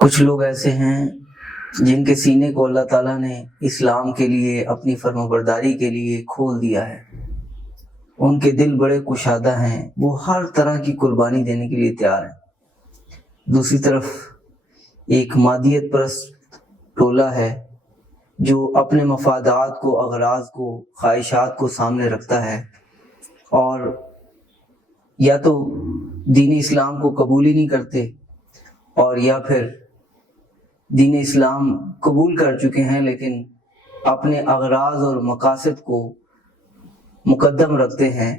کچھ لوگ ایسے ہیں جن کے سینے کو اللہ تعالیٰ نے اسلام کے لیے، اپنی فرمانبرداری کے لیے کھول دیا ہے۔ ان کے دل بڑے کشادہ ہیں، وہ ہر طرح کی قربانی دینے کے لیے تیار ہیں۔ دوسری طرف ایک مادیت پرست ٹولہ ہے جو اپنے مفادات کو، اغراض کو، خواہشات کو سامنے رکھتا ہے اور یا تو دین اسلام کو قبول ہی نہیں کرتے، اور یا پھر دین اسلام قبول کر چکے ہیں لیکن اپنے اغراض اور مقاصد کو مقدم رکھتے ہیں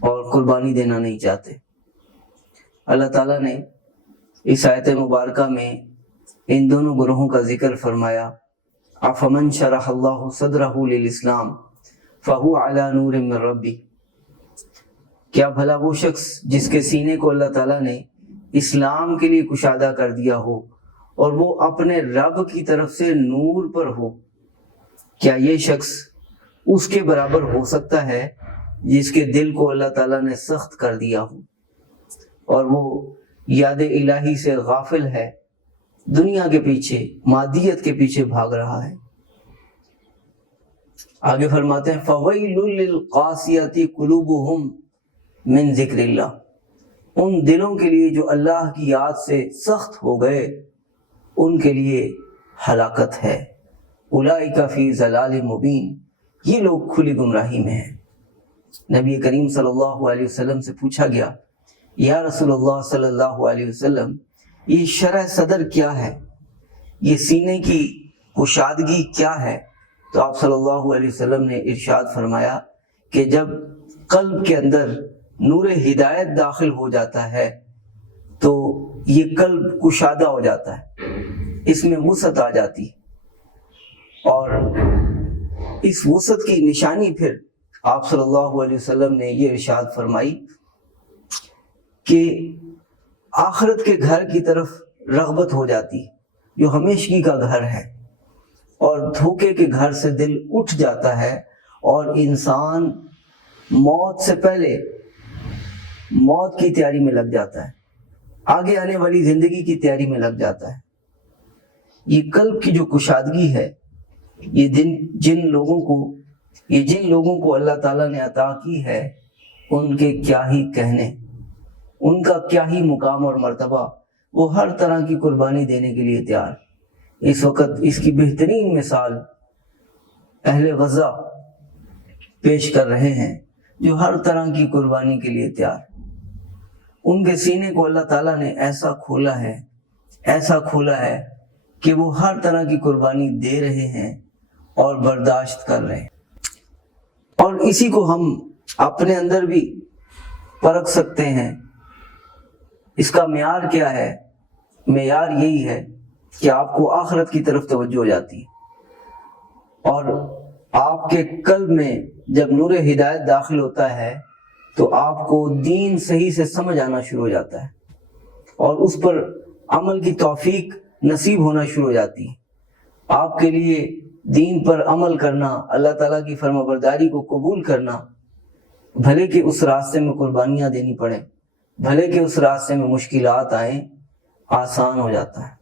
اور قربانی دینا نہیں چاہتے۔ اللہ تعالیٰ نے اس آیت مبارکہ میں ان دونوں گروہوں کا ذکر فرمایا۔ افمن شرح اللہ صدرہ للاسلام فہو علی نور من ربی، کیا بھلا وہ شخص جس کے سینے کو اللہ تعالیٰ نے اسلام کے لیے کشادہ کر دیا ہو اور وہ اپنے رب کی طرف سے نور پر ہو، کیا یہ شخص اس کے برابر ہو سکتا ہے جس کے دل کو اللہ تعالیٰ نے سخت کر دیا ہو اور وہ یاد الہی سے غافل ہے، دنیا کے پیچھے، مادیت کے پیچھے بھاگ رہا ہے۔ آگے فرماتے ہیں فَوَيْلٌ لِّلْقَاسِيَةِ قُلُوبُهُمْ مِن ذِكْرِ اللَّهِ، ان دلوں کے لیے جو اللہ کی یاد سے سخت ہو گئے، ان کے لیے ہلاکت ہے۔ اولئک فی ضلال مبین، یہ لوگ کھلی گمراہی میں ہیں۔ نبی کریم صلی اللہ علیہ وسلم سے پوچھا گیا، یا رسول اللہ صلی اللہ علیہ وسلم، یہ شرح صدر کیا ہے، یہ سینے کی کشادگی کیا ہے؟ تو آپ صلی اللہ علیہ وسلم نے ارشاد فرمایا کہ جب قلب کے اندر نور ہدایت داخل ہو جاتا ہے تو یہ قلب کشادہ ہو جاتا ہے، اس میں وسعت آ جاتی ہے، اور اس وسعت کی نشانی پھر آپ صلی اللہ علیہ وسلم نے یہ ارشاد فرمائی کہ آخرت کے گھر کی طرف رغبت ہو جاتی، جو ہمیشگی کا گھر ہے، اور دھوکے کے گھر سے دل اٹھ جاتا ہے اور انسان موت سے پہلے موت کی تیاری میں لگ جاتا ہے، آگے آنے والی زندگی کی تیاری میں لگ جاتا ہے۔ یہ قلب کی جو کشادگی ہے، یہ جن لوگوں کو اللہ تعالیٰ نے عطا کی ہے، ان کے کیا ہی کہنے، ان کا کیا ہی مقام اور مرتبہ، وہ ہر طرح کی قربانی دینے کے لیے تیار۔ اس وقت اس کی بہترین مثال اہل غزہ پیش کر رہے ہیں، جو ہر طرح کی قربانی کے لیے تیار۔ ان کے سینے کو اللہ تعالیٰ نے ایسا کھولا ہے کہ وہ ہر طرح کی قربانی دے رہے ہیں اور برداشت کر رہے ہیں۔ اور اسی کو ہم اپنے اندر بھی پرکھ سکتے ہیں۔ اس کا معیار کیا ہے؟ معیار یہی ہے کہ آپ کو آخرت کی طرف توجہ ہو جاتی ہے، اور آپ کے قلب میں جب نور ہدایت داخل ہوتا ہے تو آپ کو دین صحیح سے سمجھ آنا شروع ہو جاتا ہے اور اس پر عمل کی توفیق نصیب ہونا شروع ہو جاتی ہے۔ آپ کے لیے دین پر عمل کرنا، اللہ تعالیٰ کی فرمانبرداری کو قبول کرنا، بھلے کہ اس راستے میں قربانیاں دینی پڑیں، بھلے کہ اس راستے میں مشکلات آئیں، آسان ہو جاتا ہے۔